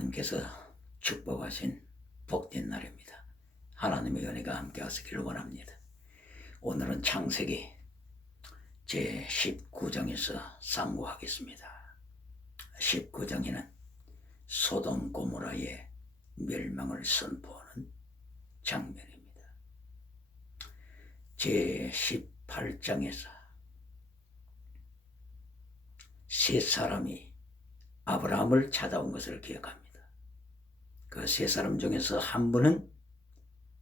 하나님께서 축복하신 복된 날입니다. 하나님의 은혜가 함께 하시기를 원합니다. 오늘은 창세기 제19장에서 상고하겠습니다. 19장에는 소돔 고모라의 멸망을 선포하는 장면입니다. 제18장에서 세 사람이 아브라함을 찾아온 것을 기억합니다. 그 세 사람 중에서 한 분은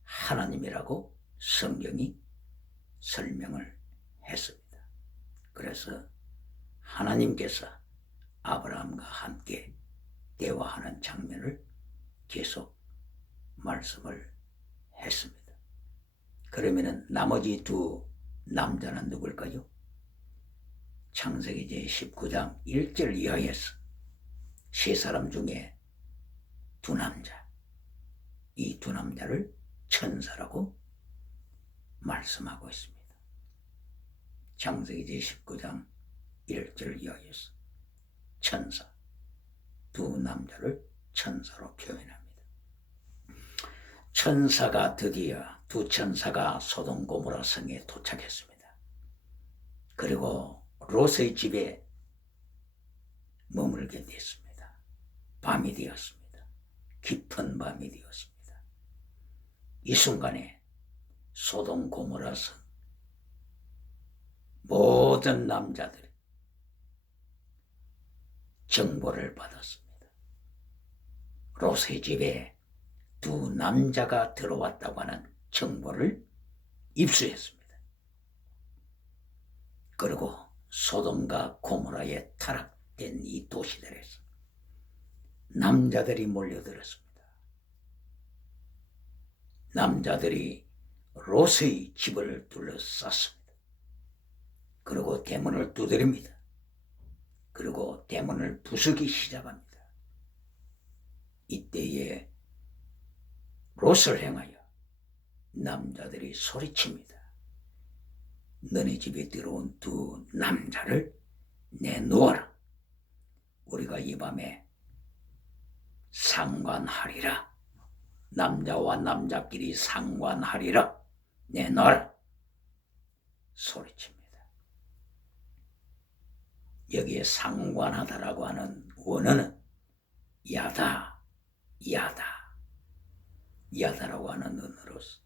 하나님이라고 성경이 설명을 했습니다. 그래서 하나님께서 아브라함과 함께 대화하는 장면을 계속 말씀을 했습니다. 그러면은 나머지 두 남자는 누굴까요? 창세기 제19장 1절 이하에서 세 사람 중에 두 남자, 이 두 남자를 천사라고 말씀하고 있습니다. 창세기 제19장 1절 이하에서 천사, 두 남자를 천사로 표현합니다. 천사가 드디어 두 천사가 소돔 고모라 성에 도착했습니다. 그리고 롯의 집에 머물게 됐습니다. 밤이 되었습니다. 깊은 밤이 되었습니다. 이 순간에 소돔 고모라 성 모든 남자들이 정보를 받았습니다. 롯의 집에 두 남자가 들어왔다고 하는 정보를 입수했습니다. 그리고 소돔과 고모라에 타락된 이 도시들에서 남자들이 몰려들었습니다. 남자들이 롯의 집을 둘러쌌습니다. 그리고 대문을 두드립니다. 그리고 대문을 부수기 시작합니다. 이때에 롯을 향하여 남자들이 소리칩니다. 너네 집에 들어온 두 남자를 내놓아라. 우리가 이 밤에 상관하리라. 남자와 남자끼리 상관하리라. 내놔라. 소리칩니다. 여기에 상관하다라고 하는 원어는 야다라고 하는 언어로서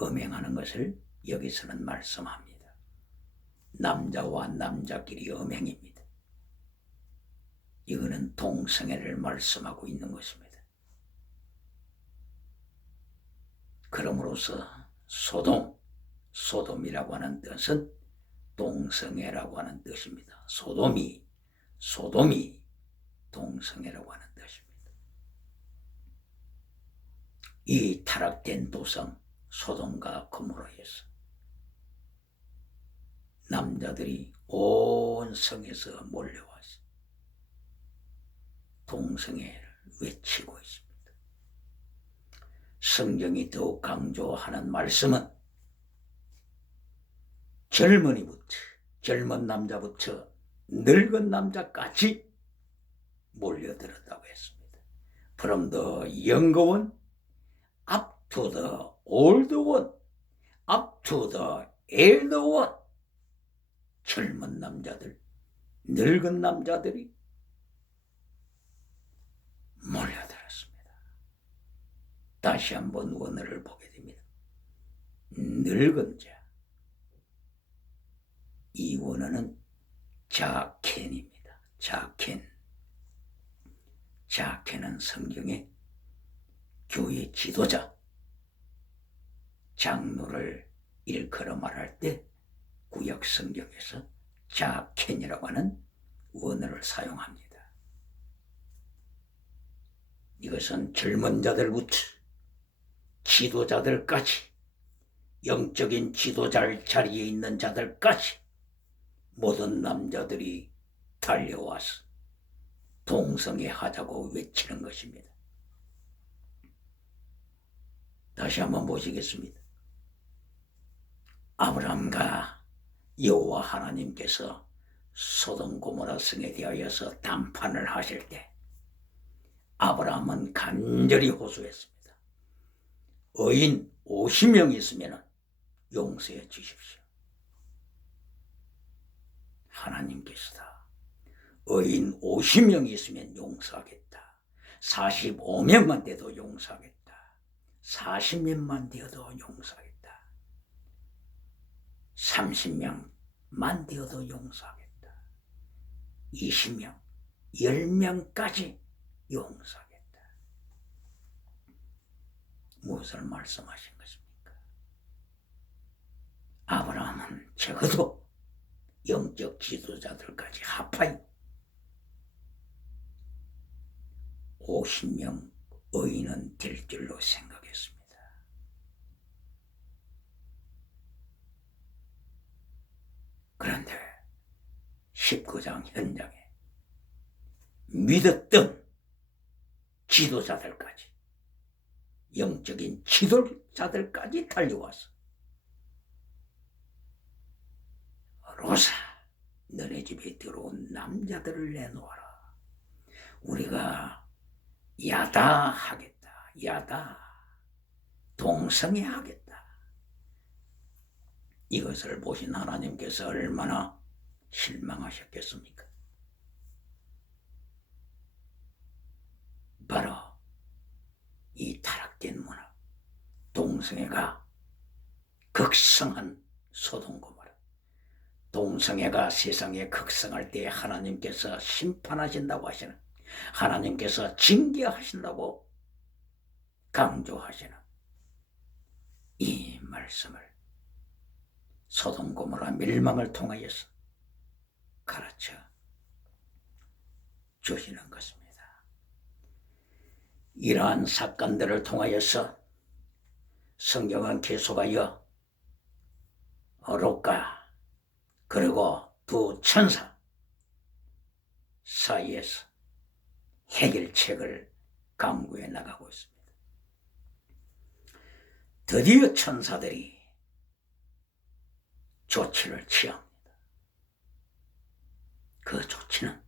음행하는 것을 여기서는 말씀합니다. 남자와 남자끼리 음행입니다. 이거는 동성애를 말씀하고 있는 것입니다. 그러므로서 소돔이라고 하는 뜻은 동성애라고 하는 뜻입니다. 소돔이 동성애라고 하는 뜻입니다. 이 타락된 도성 소돔과 고모라에서 남자들이 온 성에서 몰려와서 동성애를 외치고 있습니다. 성경이 더욱 강조하는 말씀은 젊은 남자부터 늙은 남자까지 몰려들었다고 했습니다. From the young one up to the old one, up to the elder one. 젊은 남자들, 늙은 남자들이 몰려들었습니다. 다시 한번 원어를 보게 됩니다. 늙은 자. 이 원어는 자켄입니다. 자켄은 성경의 교회 지도자, 장로를 일컬어 말할 때 구약 성경에서 자켄이라고 하는 원어를 사용합니다. 이것은 젊은 자들부터 지도자들까지, 영적인 지도자 자리에 있는 자들까지 모든 남자들이 달려와서 동성애 하자고 외치는 것입니다. 다시 한번 보시겠습니다. 아브라함과 여호와 하나님께서 소돔 고모라 성에 대하여서 담판을 하실 때 아브라함은 간절히 호소했습니다. 의인 50명 있으면 용서해 주십시오. 하나님께서다. 의인 50명 있으면 용서하겠다. 45명만 돼도 용서하겠다. 40명만 되어도 용서하겠다. 30명만 되어도 용서하겠다. 20명, 10명까지 용서하겠다. 무엇을 말씀하신 것입니까? 아브라함은 적어도 영적 지도자들까지 합하여 50명 의인은 될 줄로 생각했습니다. 그런데 19장 현장에 믿었던 지도자들까지, 영적인 지도자들까지 달려와서 로사, 너네 집에 들어온 남자들을 내놓아라. 우리가 야다하겠다. 야다. 동성애하겠다. 이것을 보신 하나님께서 얼마나 실망하셨겠습니까? 바로 이 타락된 문화, 동성애가 극성한 소돔 고모라, 동성애가 세상에 극성할 때 하나님께서 심판하신다고 하시는, 하나님께서 징계하신다고 강조하시는 이 말씀을 소돔 고모라 멸망을 통하여서 가르쳐 주시는 것입니다. 이러한 사건들을 통하여서 성경은 계속하여 롯과 그리고 두 천사 사이에서 해결책을 강구해 나가고 있습니다. 드디어 천사들이 조치를 취합니다. 그 조치는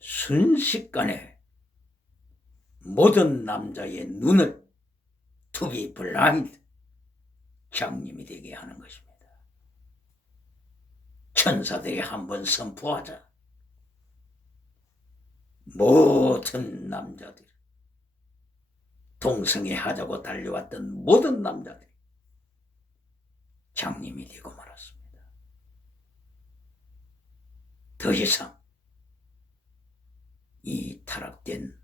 순식간에 모든 남자의 눈을 투비 블라인드 장님이 되게 하는 것입니다. 천사들이 한번 선포하자 모든 남자들, 동성애 하자고 달려왔던 모든 남자들이 장님이 되고 말았습니다. 더 이상 이 타락된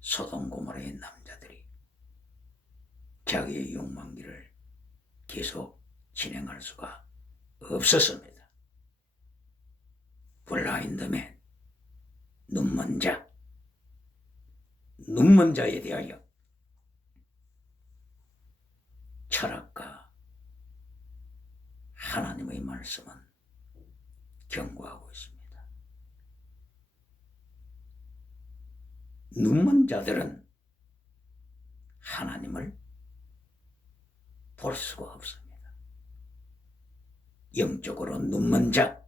소돔 고모라의 남자들이 자기의 욕망길을 계속 진행할 수가 없었습니다. 블라인드맨, 눈먼 자에 대하여 철학과 하나님의 말씀은 경고하고 있습니다. 눈먼 자들은 하나님을 볼 수가 없습니다. 영적으로 눈먼 자,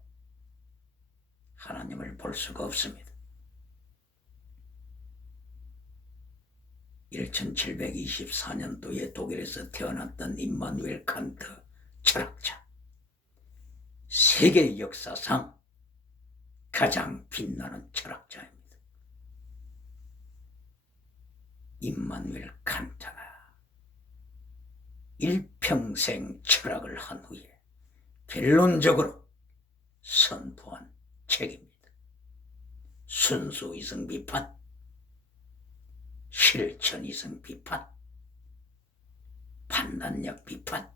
하나님을 볼 수가 없습니다. 1724년도에 독일에서 태어났던 임마누엘 칸트 철학자, 세계 역사상 가장 빛나는 철학자입니다. 임마누엘 칸트가 일평생 철학을 한 후에 결론적으로 선포한 책입니다. 순수 이성 비판, 실천 이성 비판, 판단력 비판.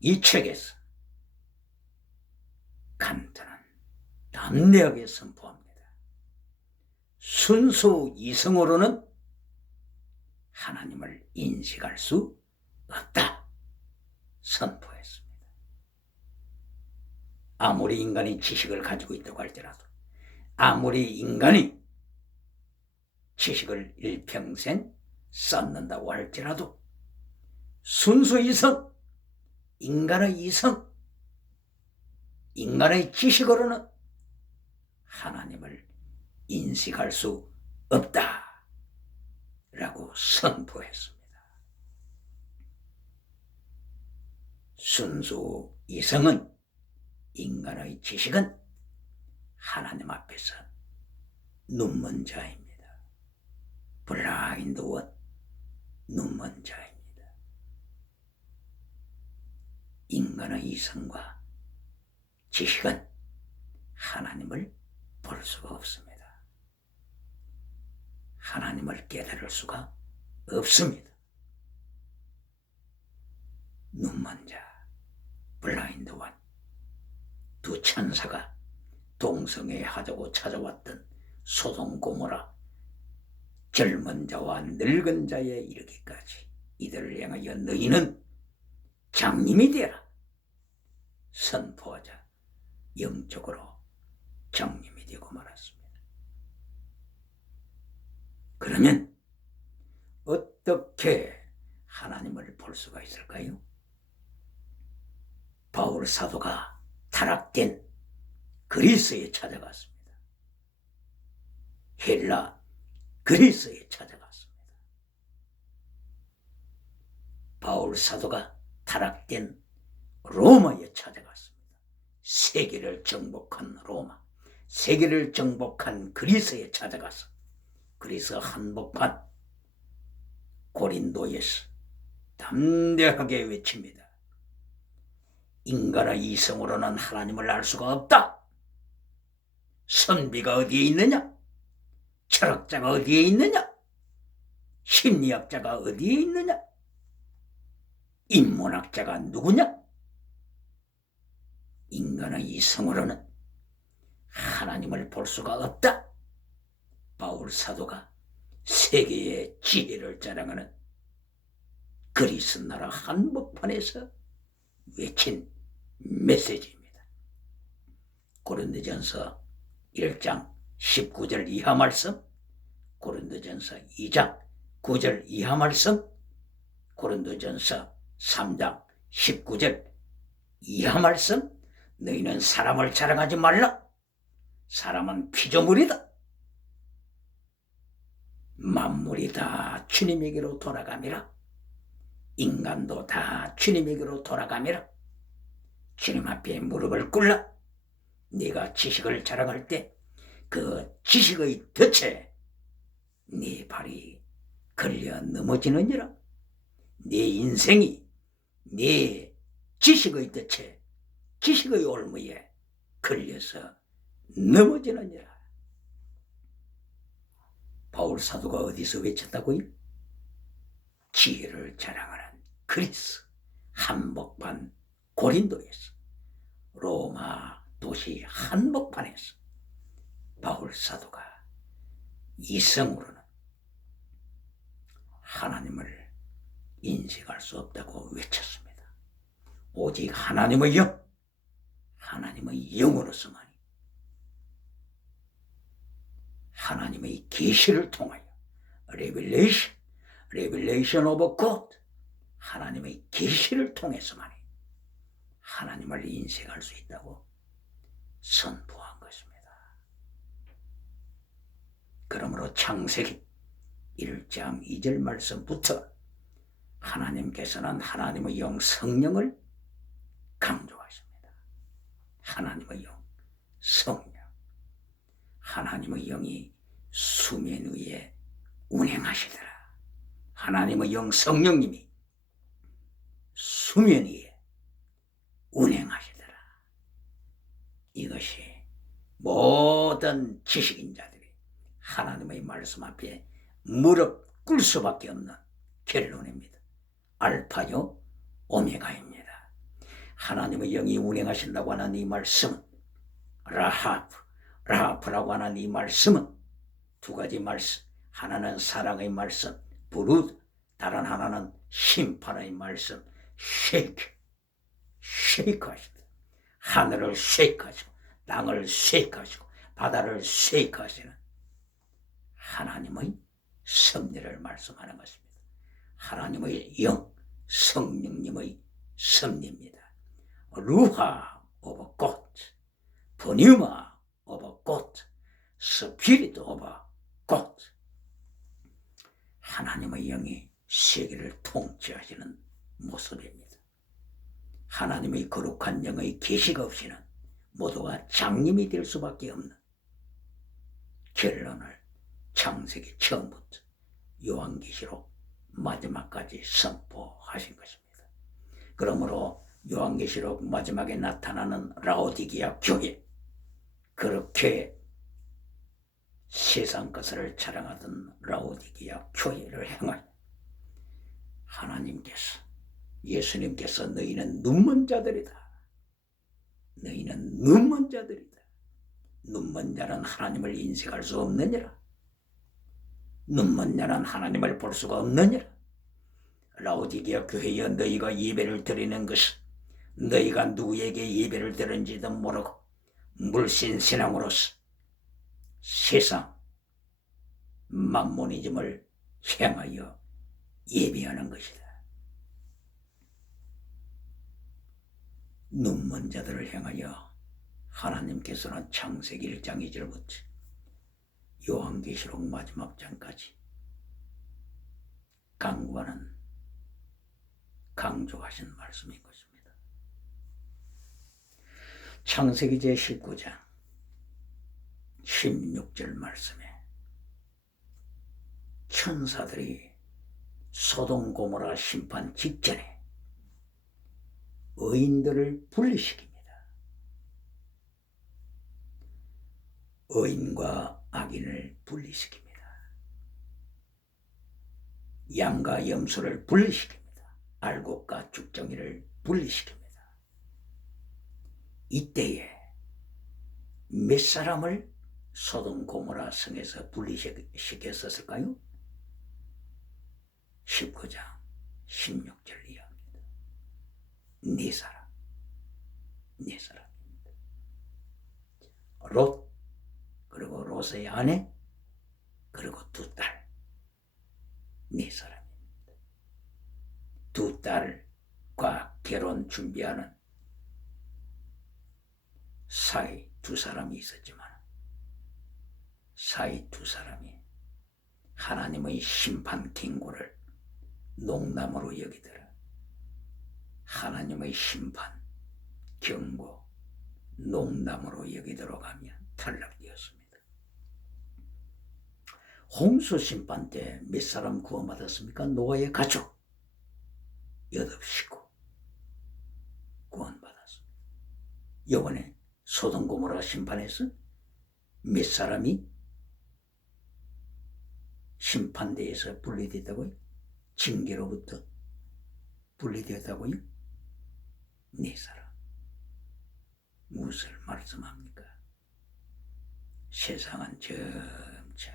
이 책에서 칸트는 담대하게 선포합니다. 순수 이성으로는 하나님을 인식할 수 없다 선포했습니다. 아무리 인간이 지식을 가지고 있다고 할지라도, 아무리 인간이 지식을 일평생 쌓는다고 할지라도 순수 이성, 인간의 이성, 인간의 지식으로는 하나님을 인식할 수 없다 라고 선포했습니다. 순수 이성은, 인간의 지식은 하나님 앞에서 눈먼 자입니다. 블라인드 원, 눈먼 자입니다. 인간의 이성과 지식은 하나님을 볼 수가 없습니다. 하나님을 깨달을 수가 없습니다. 눈먼 자, 블라인드 원. 두 천사가 동성애하자고 찾아왔던 소돔 고모라, 젊은 자와 늙은 자에 이르기까지 이들을 향하여 너희는 장님이 되라 선포하자 영적으로 장님이 되고 말았습니다. 그러면 어떻게 하나님을 볼 수가 있을까요? 바울 사도가 타락된 그리스에 찾아갔습니다. 헬라 그리스에 찾아갔습니다. 바울 사도가 타락된 로마에 찾아갔습니다. 세계를 정복한 로마, 세계를 정복한 그리스에 찾아가서 그리스 한복판 고린도에서 담대하게 외칩니다. 인간의 이성으로는 하나님을 알 수가 없다. 선비가 어디에 있느냐? 철학자가 어디에 있느냐? 심리학자가 어디에 있느냐? 인문학자가 누구냐? 인간의 이성으로는 하나님을 볼 수가 없다. 바울 사도가 세계의 지혜를 자랑하는 그리스 나라 한복판에서 외친 메시지입니다. 고린도전서 1장 19절 이하 말씀, 고린도전서 2장 9절 이하 말씀, 고린도전서 3장 19절 이하 말씀. 너희는 사람을 자랑하지 말라. 사람은 피조물이다. 만물이 다 주님에게로 돌아가미라. 인간도 다 주님에게로 돌아가미라. 주님 앞에 무릎을 꿇라. 네가 지식을 자랑할 때 그 지식의 덫에 네 발이 걸려 넘어지느니라. 네 인생이 네 지식의 덫에, 지식의 올무에 걸려서 넘어지느니라. 바울 사도가 어디서 외쳤다고요? 지혜를 자랑하는 그리스 한복판 고린도에서, 로마 도시 한복판에서 바울 사도가 이성으로는 하나님을 인식할 수 없다고 외쳤습니다. 오직 하나님의 영, 하나님의 영으로서만이, 하나님의 계시를 통하여 revelation of God, 하나님의 계시를 통해서만이 하나님을 인식할 수 있다고 선포한 것입니다. 그러므로 창세기 1장 2절 말씀부터 하나님께서는 하나님의 영 성령을 강조하십니다. 하나님의 영 성령, 하나님의 영이 수면 위에 운행하시더라. 하나님의 영 성령님이 수면 위에 운행하시더라. 이것이 모든 지식인 자들이 하나님의 말씀 앞에 무릎 꿇을 수밖에 없는 결론입니다. 알파요 오메가입니다. 하나님의 영이 운행하신다고 하는 이 말씀은, 라하프라고 하는 이 말씀은 두 가지 말씀, 하나는 사랑의 말씀 브루드, 다른 하나는 심판의 말씀 쉐이크 하시다. 하늘을 쉐이크 하시고 땅을 쉐이크 하시고 바다를 쉐이크 하시는 하나님의 섭리를 말씀하는 것입니다. 하나님의 영 성령님의 섭리입니다. 루하 오브 갓, pneuma 오브 갓, 스피릿 오브 갓. 하나님의 영이 세계를 통치하시는 모습입니다. 하나님의 거룩한 영의 계시가 없이는 모두가 장님이 될 수밖에 없는 결론을 창세기 처음부터 요한계시록 마지막까지 선포하신 것입니다. 그러므로 요한계시록 마지막에 나타나는 라오디게아 교회, 그렇게 세상 것을 자랑하던 라오디게아 교회를 향하여 하나님께서, 예수님께서 너희는 눈먼 자들이다. 너희는 눈먼 자들이다. 눈먼 자는 하나님을 인식할 수 없느니라. 눈먼 자는 하나님을 볼 수가 없느니라. 라오디게아 교회여, 너희가 예배를 드리는 것은 너희가 누구에게 예배를 드는지도 모르고 물신신앙으로서 세상 만모니즘을 향하여 예배하는 것이다. 눈먼 자들을 향하여 하나님께서는 창세기 1장 2절부터 요한계시록 마지막 장까지 강조하신 말씀인 것입니다. 창세기 제19장 16절 말씀에 천사들이 소돔 고모라 심판 직전에 의인들을 분리시킵니다. 의인과 악인을 분리시킵니다. 양과 염소를 분리시킵니다. 알곡과 죽정이를 분리시킵니다. 이때에 몇 사람을 소돔 고모라 성에서 분리시켰었을까요? 19장 16절 이하입니다. 네 사람입니다. 롯, 그리고 롯의 아내, 그리고 두 딸, 네 사람입니다. 두 딸과 결혼 준비하는 사이 두 사람이 있었지만 사이 두 사람이 하나님의 심판 경고를 농담으로 여기더라. 하나님의 심판 경고 농담으로 여기도록 하면 탈락되었습니다. 홍수 심판 때 몇 사람 구원받았습니까? 노아의 가족 8식구 구원받았습니다. 이번에 소돔 고모라 심판에서 몇 사람이 심판대에서 분리됐다고요? 징계로부터 분리되었다고요? 네 사람. 무엇을 말씀합니까? 세상은 점차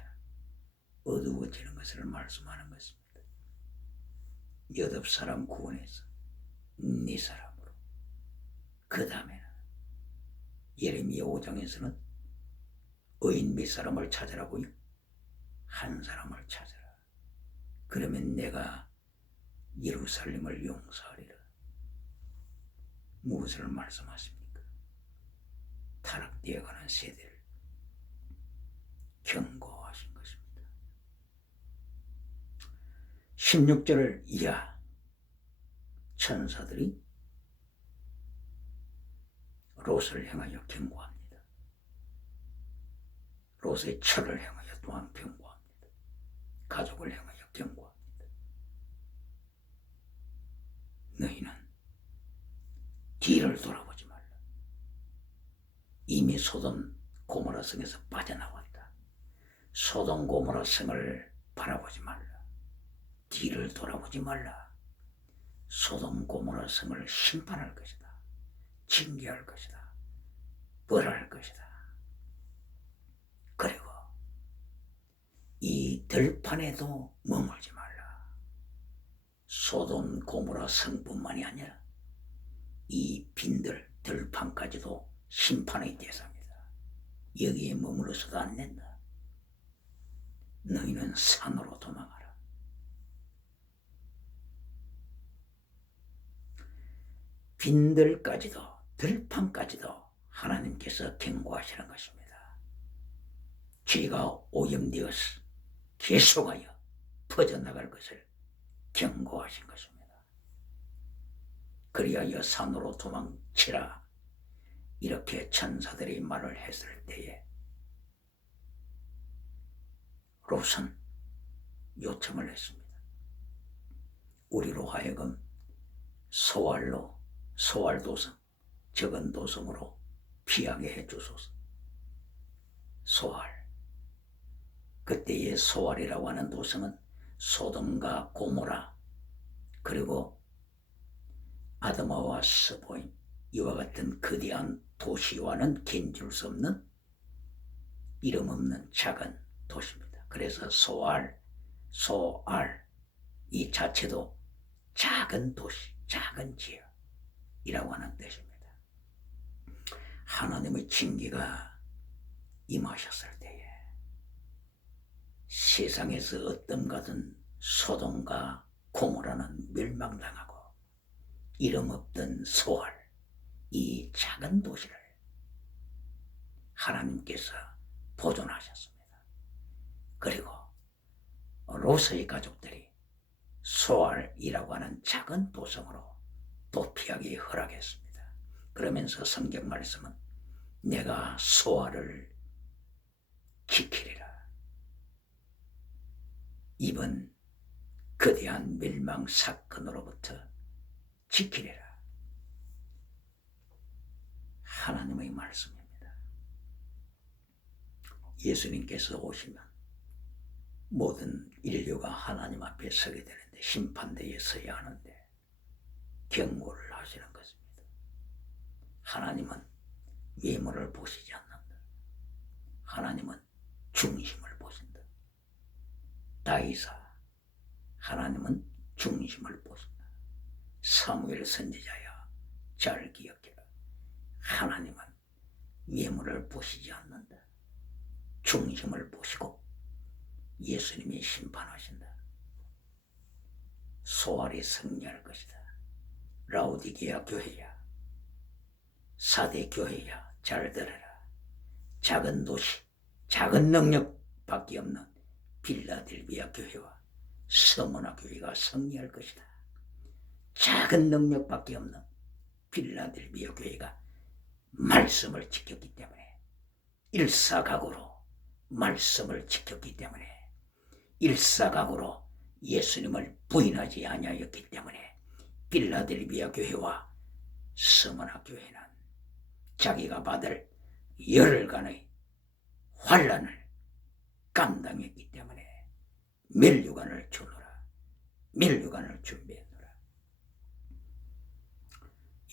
어두워지는 것을 말씀하는 것입니다. 8사람 구원해서 네 사람으로. 그 다음에는 예레미야 5장에서는 의인 몇 사람을 찾으라고요? 한 사람을 찾으라. 그러면 내가 예루살렘을 용서하리라. 무엇을 말씀하십니까? 타락되어가는 세대를 경고하신 것입니다. 16절을 이하 천사들이 롯을 향하여 경고합니다. 롯의 철을 향하여 또한 경고합니다. 가족을 향하여 경고합니다. 너희는 뒤를 돌아보지 말라. 이미 소돔 고모라 성에서 빠져나왔다. 소돔 고모라 성을 바라보지 말라. 뒤를 돌아보지 말라. 소돔 고모라 성을 심판할 것이다. 징계할 것이다. 벌할 것이다. 그리고 이 들판에도 머물지 말라. 소돔 고모라 성뿐만이 아니라 이 빈들 들판까지도 심판의 대상이다. 여기에 머물러서도 안 된다. 너희는 산으로 도망하라. 빈들까지도 들판까지도 하나님께서 경고하시는 것입니다. 죄가 오염되어서 계속하여 퍼져나갈 것을 경고하신 것입니다. 그리하여 산으로 도망치라 이렇게 천사들이 말을 했을 때에 롯은 요청을 했습니다. 우리로 하여금 소활도성, 적은 도성으로 피하게 해주소서. 소활. 그때의 소활이라고 하는 도성은 소돔과 고모라 그리고 아드마와 스보임 이와 같은 거대한 도시와는 견줄 수 없는 이름 없는 작은 도시입니다. 그래서 소알 이 자체도 작은 도시, 작은 지역이라고 하는 뜻입니다. 하나님의 징계가 임하셨을 때에 세상에서 어떤 것은 소돔과 고모라는 멸망당하고 이름 없던 소알 이 작은 도시를 하나님께서 보존하셨습니다. 그리고 롯의 가족들이 소알이라고 하는 작은 도성으로 도피하기 허락했습니다. 그러면서 성경 말씀은 내가 소알을 지키리라. 이번 거대한 멸망 사건으로부터 지키리라. 하나님의 말씀입니다. 예수님께서 오시면 모든 인류가 하나님 앞에 서게 되는데 심판대에 서야 하는데 경고를 하시는 것입니다. 하나님은 외모를 보시지 않는다. 하나님은 중심을 보신다. 다이사 하나님은 중심을 보신다. 사무엘 선지자야 잘 기억해라. 하나님은 외모를 보시지 않는다. 중심을 보시고 예수님이 심판하신다. 소알이 승리할 것이다. 라오디게아 교회야, 사대 교회야, 잘 들어라. 작은 도시, 작은 능력밖에 없는 빌라델비아 교회와 서머나 교회가 승리할 것이다. 작은 능력밖에 없는 빌라델비아 교회가 말씀을 지켰기 때문에 일사각오로 말씀을 지켰기 때문에 일사각오로 예수님을 부인하지 아니하였기 때문에 빌라델비아 교회와 스무나 교회는 자기가 받을 열흘간의 환난을 감당했기 때문에 면류관을 주노라. 면류관을 준비했노라.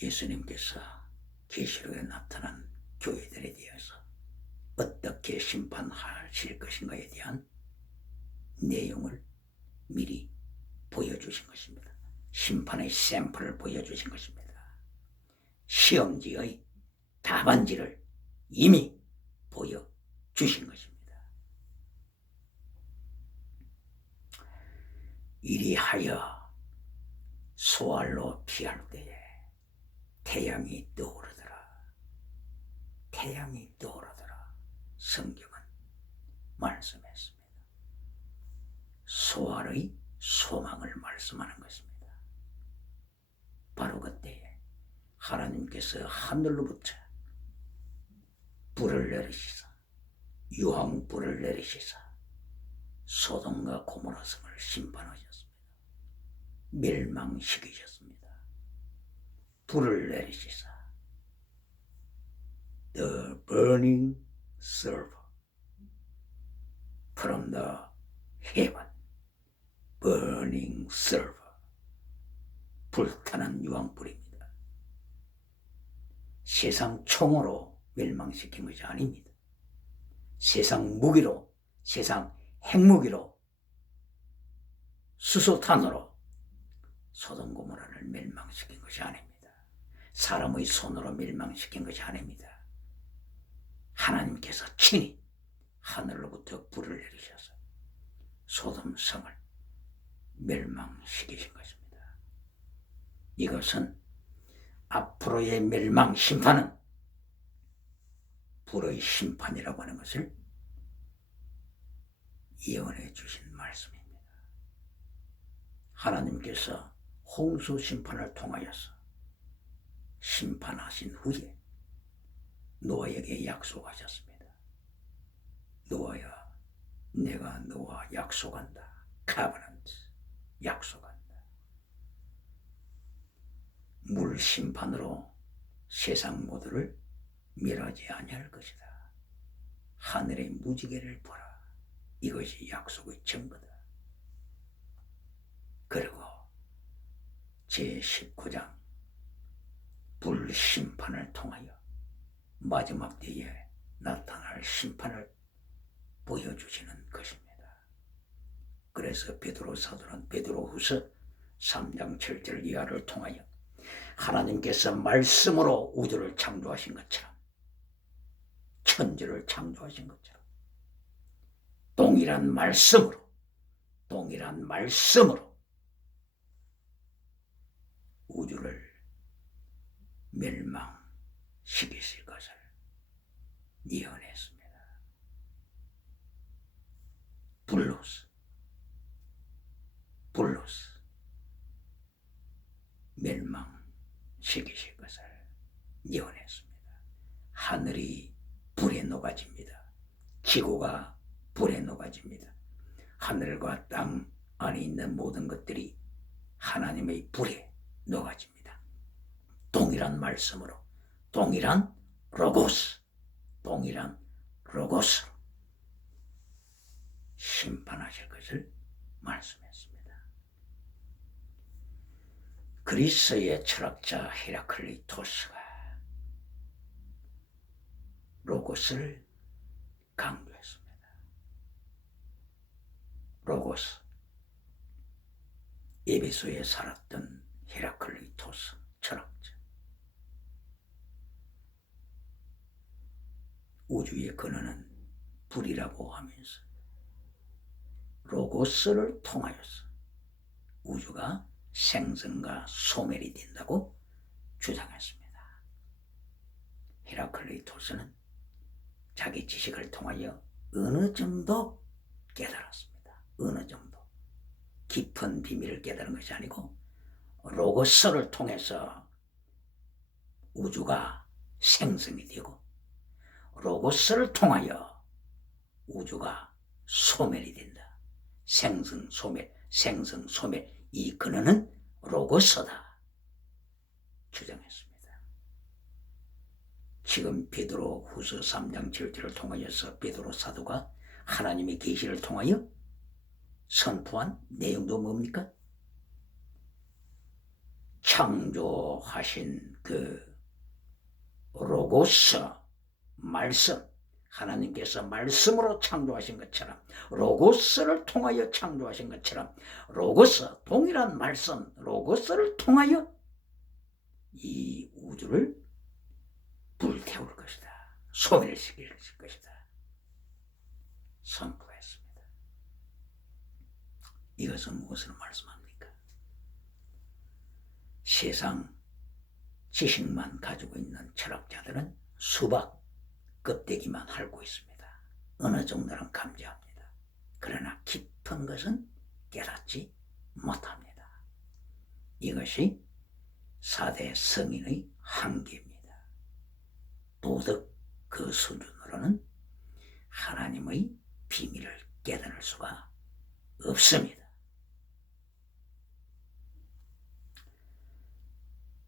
예수님께서 계시록에 나타난 교회들에 대해서 어떻게 심판하실 것인가에 대한 내용을 미리 보여주신 것입니다. 심판의 샘플을 보여주신 것입니다. 시험지의 답안지를 이미 보여주신 것입니다. 이리하여 소알로 피할 때에 태양이 떠오르더라. 태양이 떠오르더라. 성경은 말씀했습니다. 소알의 소망을 말씀하는 것입니다. 바로 그때에 하나님께서 하늘로부터 불을 내리시사 유황불을 내리시사 소돔과 고모라 성을 심판하셨습니다. 멸망시키셨습니다. 불을 내리시사 The burning sulfur from the heaven. burning sulfur. 불타는 유황불입니다. 세상 총으로 멸망시킨 것이 아닙니다. 세상 무기로, 세상 핵무기로, 수소탄으로 소돔 고모라를 멸망시킨 것이 아닙니다. 사람의 손으로 멸망시킨 것이 아닙니다. 하나님께서 친히 하늘로부터 불을 내리셔서 소돔 성을 멸망시키신 것입니다. 이것은 앞으로의 멸망 심판은 불의 심판이라고 하는 것을 예언해 주신 말씀입니다. 하나님께서 홍수 심판을 통하여서 심판하신 후에 노아에게 약속하셨습니다. 노아야, 내가 너와 약속한다. covenant, 약속한다. 물 심판으로 세상 모두를 멸하지 아니할 것이다. 하늘의 무지개를 보라. 이것이 약속의 증거다. 그리고 제19장 불 심판을 통하여 마지막 때에 나타날 심판을 보여주시는 것입니다. 그래서 베드로 사도는 베드로후서 3장 7절 이하를 통하여 하나님께서 말씀으로 우주를 창조하신 것처럼 천지를 창조하신 것처럼 동일한 말씀으로 우주를 멸망시키실 것을 예언했습니다. 불로스 멸망시키실 것을 예언했습니다. 하늘이 불에 녹아집니다. 지구가 불에 녹아집니다. 하늘과 땅 안에 있는 모든 것들이 하나님의 불에 녹아집니다. 동일한 말씀으로, 동일한 로고스로 심판하실 것을 말씀했습니다. 그리스의 철학자 헤라클리토스가 로고스를 강조했습니다. 로고스, 에베소에 살았던 헤라클리토스 철학자. 우주의 근원은 불이라고 하면서 로고스를 통하여서 우주가 생성과 소멸이 된다고 주장했습니다. 헤라클리토스는 자기 지식을 통하여 어느 정도 깨달았습니다. 어느 정도. 깊은 비밀을 깨달은 것이 아니고 로고스를 통해서 우주가 생성이 되고 로고스를 통하여 우주가 소멸이 된다. 생성, 소멸. 이 근원은 로고스다. 주장했습니다. 지금 베드로 후서 3장 7절을 통하여서 베드로 사도가 하나님의 계시를 통하여 선포한 내용도 뭡니까? 창조하신 그 로고스 말씀, 하나님께서 말씀으로 창조하신 것처럼 로고스를 통하여 창조하신 것처럼 로고스, 동일한 말씀 로고스를 통하여 이 우주를 불태울 것이다. 소멸시킬 것이다. 선포했습니다. 이것은 무엇을 말씀합니까? 세상 지식만 가지고 있는 철학자들은 수박 껍데기만 핥고 있습니다. 어느 정도는 감지합니다. 그러나 깊은 것은 깨닫지 못합니다. 이것이 4대 성인의 한계입니다. 도덕 그 수준으로는 하나님의 비밀을 깨달을 수가 없습니다.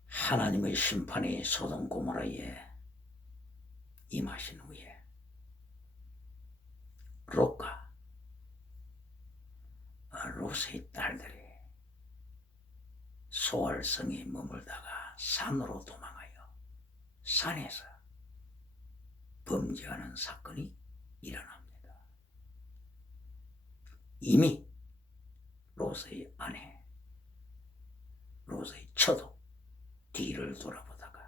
하나님의 심판이 소돔 고모라에 임하신 후에 롯과 롯의 딸들이 소알성에 머물다가 산으로 도망하여 산에서 범죄하는 사건이 일어납니다. 이미 롯의 아내, 롯의 처도 뒤를 돌아보다가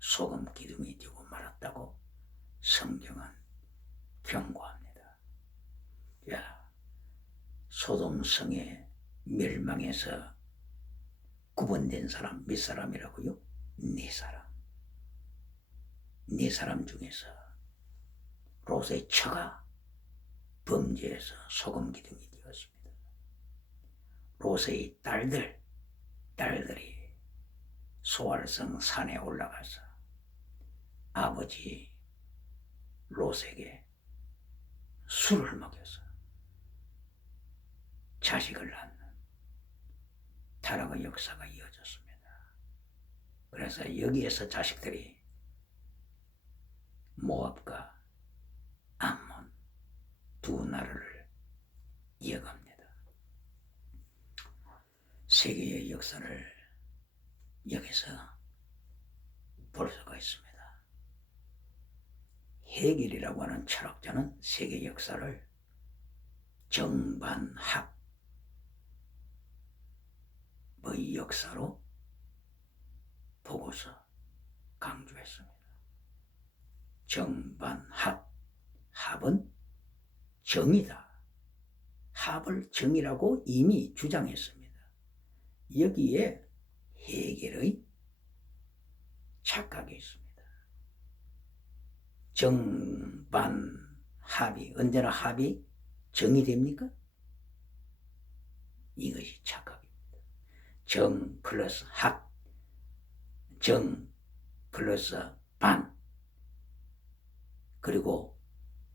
소금 기둥이 되고 말았다고 성경은 경고합니다. 야, 소돔성의 멸망에서 구분된 사람 몇 사람이라고요? 네 사람 중에서 롯의 처가 범죄에서 소금 기둥이 되었습니다. 롯의 딸들이 소알성 산에 올라가서 아버지 롯에게 술을 먹여서 자식을 낳는 타락의 역사가 이어졌습니다. 그래서 여기에서 자식들이 모압과 암몬 두 나라를 이어갑니다. 세계의 역사를 여기서 볼 수가 있습니다. 헤겔이라고 하는 철학자는 세계 역사를 정반합의 역사로 보고서 강조했습니다. 정반합, 합은 정이다. 합을 정이라고 이미 주장했습니다. 여기에 헤겔의 착각이 있습니다. 정반합이 언제나 합이 정이 됩니까? 이것이 착각입니다. 정 플러스 합, 정 플러스 반, 그리고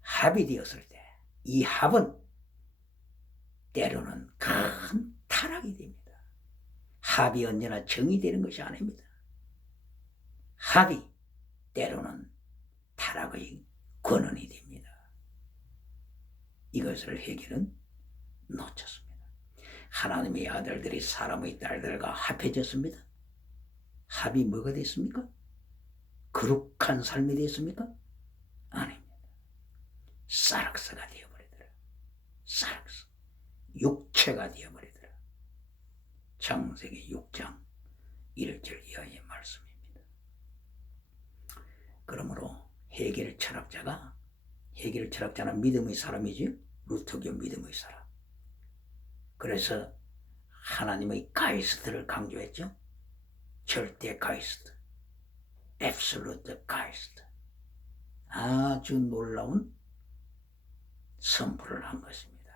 합이 되었을 때 이 합은 때로는 큰 타락이 됩니다. 합이 언제나 정이 되는 것이 아닙니다. 합이 때로는 타락의 근원이 됩니다. 이것을 헤겔은 놓쳤습니다. 하나님의 아들들이 사람의 딸들과 합해졌습니다. 합이 뭐가 됐습니까? 거룩한 삶이 됐습니까? 아닙니다. 사락스가 되어버리더라. 사락스, 육체가 되어버리더라. 창세기 6장 1절 이하의 말씀입니다. 그러므로 헤겔 철학자는 믿음의 사람이지, 루터교 믿음의 사람. 그래서 하나님의 가이스트를 강조했죠. 절대 가이스트, 앱솔루트 가이스트. 아주 놀라운 선포를 한 것입니다.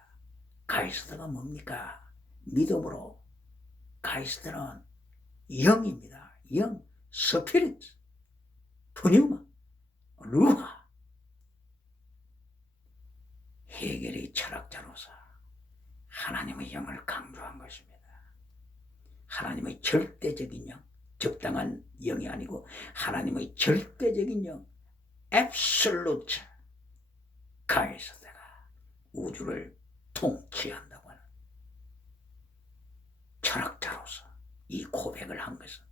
가이스트가 뭡니까? 믿음으로 가이스트는 영입니다. 영, 스피릿, 푸뉴마, 루하. 헤겔의 철학자로서 하나님의 영을 강조한 것입니다. 하나님의 절대적인 영, 적당한 영이 아니고 하나님의 절대적인 영, 앱솔루트 가이스트가 우주를 통치한다고 하는 철학자로서 이 고백을 한 것은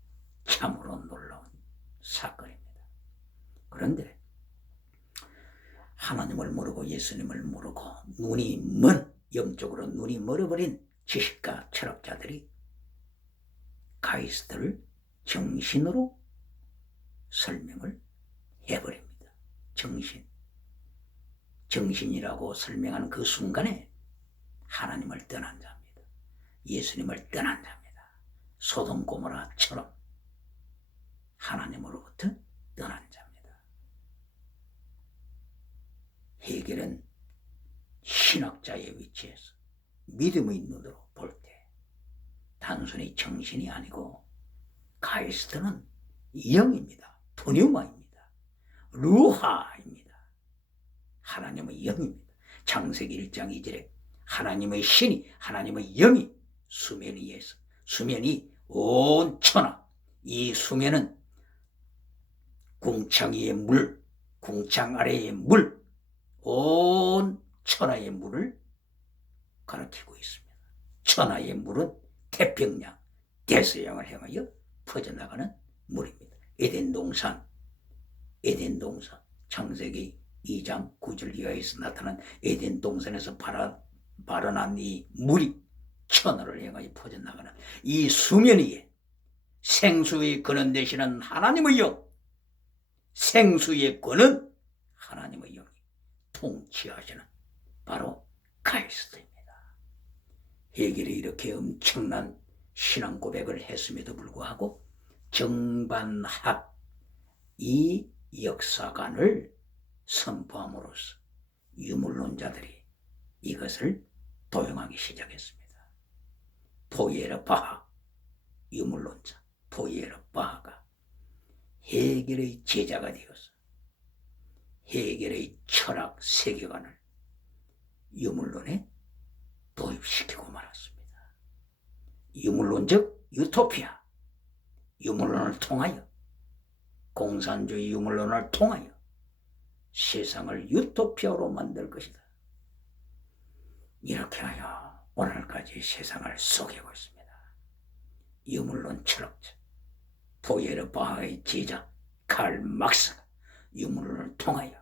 참으로 놀라운 사건입니다. 그런데 하나님을 모르고 예수님을 모르고 영적으로 눈이 멀어버린 지식가 철학자들이 가이스트를 정신으로 설명을 해버립니다. 정신이라고 설명하는 그 순간에 하나님을 떠난 자입니다. 예수님을 떠난 자입니다. 소돔 고모라처럼 하나님으로부터 떠난 자입니다. 헤겔은 신학자의 위치에서 믿음의 눈으로 볼 때 단순히 정신이 아니고 가이스트는 영입니다. 푸뉴마입니다. 루하입니다. 하나님의 영입니다. 창세기 1장 2절에 하나님의 신이, 하나님의 영이 수면이 온 천하, 이 수면은 궁창 위의 물, 궁창 아래의 물, 온 천하의 물을 가리키고 있습니다. 천하의 물은 태평양, 대서양을 향하여 퍼져나가는 물입니다. 에덴 동산, 창세기 2장 9절 이하에서 나타난 에덴 동산에서 발원한 이 물이 천하를 향하여 퍼져나가는 이 수면 위에 생수의 근원 되시는 하나님의 영, 생수의 근원 하나님의 영이 통치하시는 바로 가이스트입니다. 헤겔이 이렇게 엄청난 신앙 고백을 했음에도 불구하고 정반합 이 역사관을 선포함으로써 유물론자들이 이것을 도용하기 시작했습니다. 포이에르 바하, 유물론자 포이에르 바하가 헤겔의 제자가 되어서 헤겔의 철학 세계관을 유물론에 도입시키고 말았습니다. 유물론적 유토피아, 유물론을 통하여, 공산주의 유물론을 통하여 세상을 유토피아로 만들 것이다. 이렇게 하여 오늘까지 세상을 속이고 있습니다. 유물론 철학자 포이에르 바하의 제자 칼 막스가 유물론을 통하여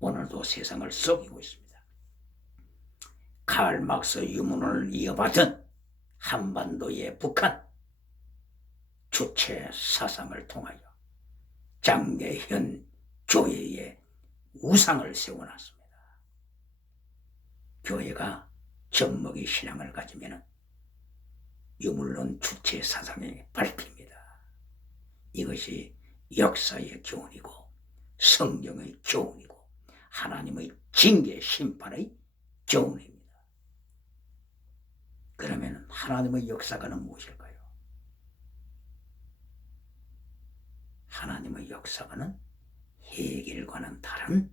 오늘도 세상을 속이고 있습니다. 칼 막스 유물론을 이어받은 한반도의 북한 주체 사상을 통하여 장대현 교회의 우상을 세워놨습니다. 교회가 젖먹이 신앙을 가지면 유물론 주체 사상의 발표입니다. 이것이 역사의 교훈이고 성경의 교훈이고 하나님의 징계 심판의 교훈입니다. 그러면 하나님의 역사관은 무엇일까요? 하나님의 역사관은 헤겔과는 다른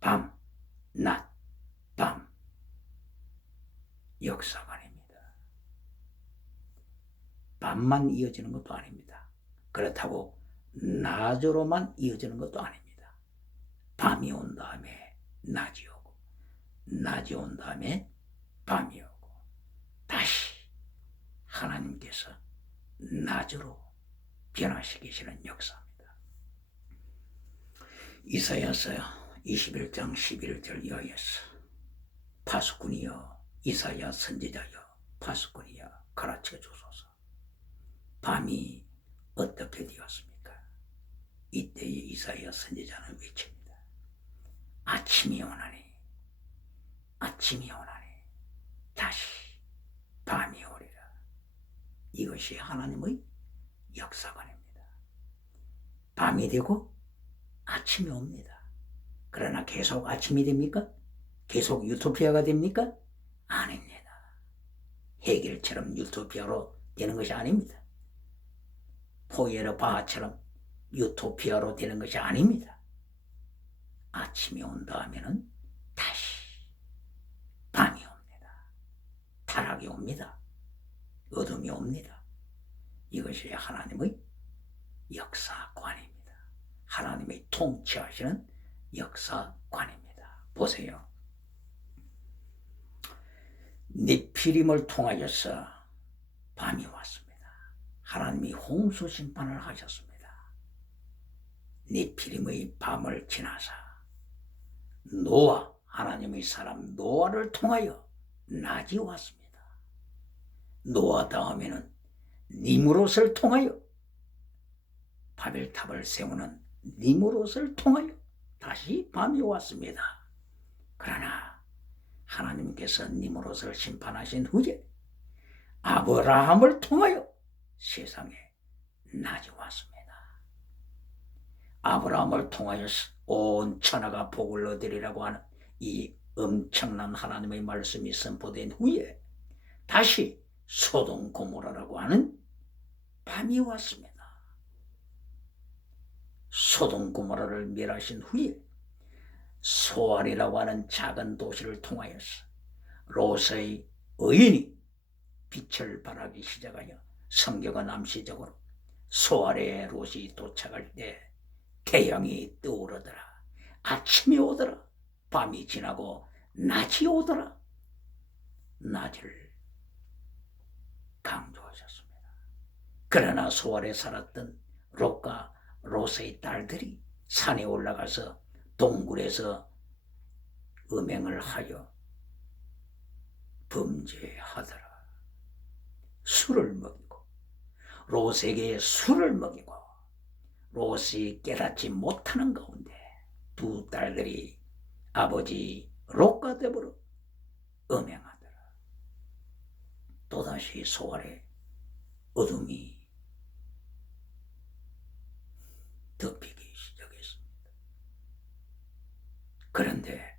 밤, 낮, 밤 역사관입니다. 밤만 이어지는 것도 아닙니다. 그렇다고 낮으로만 이어지는 것도 아닙니다. 밤이 온 다음에 낮이 오고 낮이 온 다음에 밤이 오고 다시 하나님께서 낮으로 변화시키시는 역사입니다. 이사야서 21장 11절 여호와서 파수꾼이여 이사야 선지자여 파수꾼이여 가르쳐 주소서. 밤이 어떻게 되었습니까? 이때에 이사야 선지자는 외칩니다. 아침이 오나니 아침이 오나니 다시 밤이 오리라. 이것이 하나님의 역사관입니다. 밤이 되고 아침이 옵니다. 그러나 계속 아침이 됩니까? 계속 유토피아가 됩니까? 아닙니다. 헤겔처럼 유토피아로 되는 것이 아닙니다. 포이에르 바하처럼 유토피아로 되는 것이 아닙니다. 아침이 온 다음에는 다시 밤이 옵니다. 타락이 옵니다. 어둠이 옵니다. 이것이 하나님의 역사관입니다. 하나님의 통치하시는 역사관입니다. 보세요. 네피림을 통하여서 밤이 왔습니다. 하나님이 홍수 심판을 하셨습니다. 네피림의 밤을 지나서 노아, 하나님의 사람 노아를 통하여 낮이 왔습니다. 노아 다음에는 니므롯을 통하여 바벨탑을 세우는 니므롯을 통하여 다시 밤이 왔습니다. 그러나 하나님께서 니므롯을 심판하신 후에 아브라함을 통하여 세상에 낮이 왔습니다. 아브라함을 통하여 온 천하가 복을 얻으리라고 하는 이 엄청난 하나님의 말씀이 선포된 후에 다시 소돔 고모라라고 하는 밤이 왔습니다. 소돔 고모라를 멸하신 후에 소알이라고 하는 작은 도시를 통하여서 롯의 의인이 빛을 발하기 시작하여 성경은 암시적으로 소알의 롯이 도착할 때 태양이 떠오르더라. 아침이 오더라. 밤이 지나고 낮이 오더라. 낮을 강조하셨습니다. 그러나 소알에 살았던 롯과 롯의 딸들이 산에 올라가서 동굴에서 음행을 하여 범죄하더라. 술을 먹이고 롯에게 술을 먹이고 롯이 깨닫지 못하는 가운데 두 딸들이 아버지 롯과 더불어 음행하더라. 또다시 소알에 어둠이 덮이기 시작했습니다. 그런데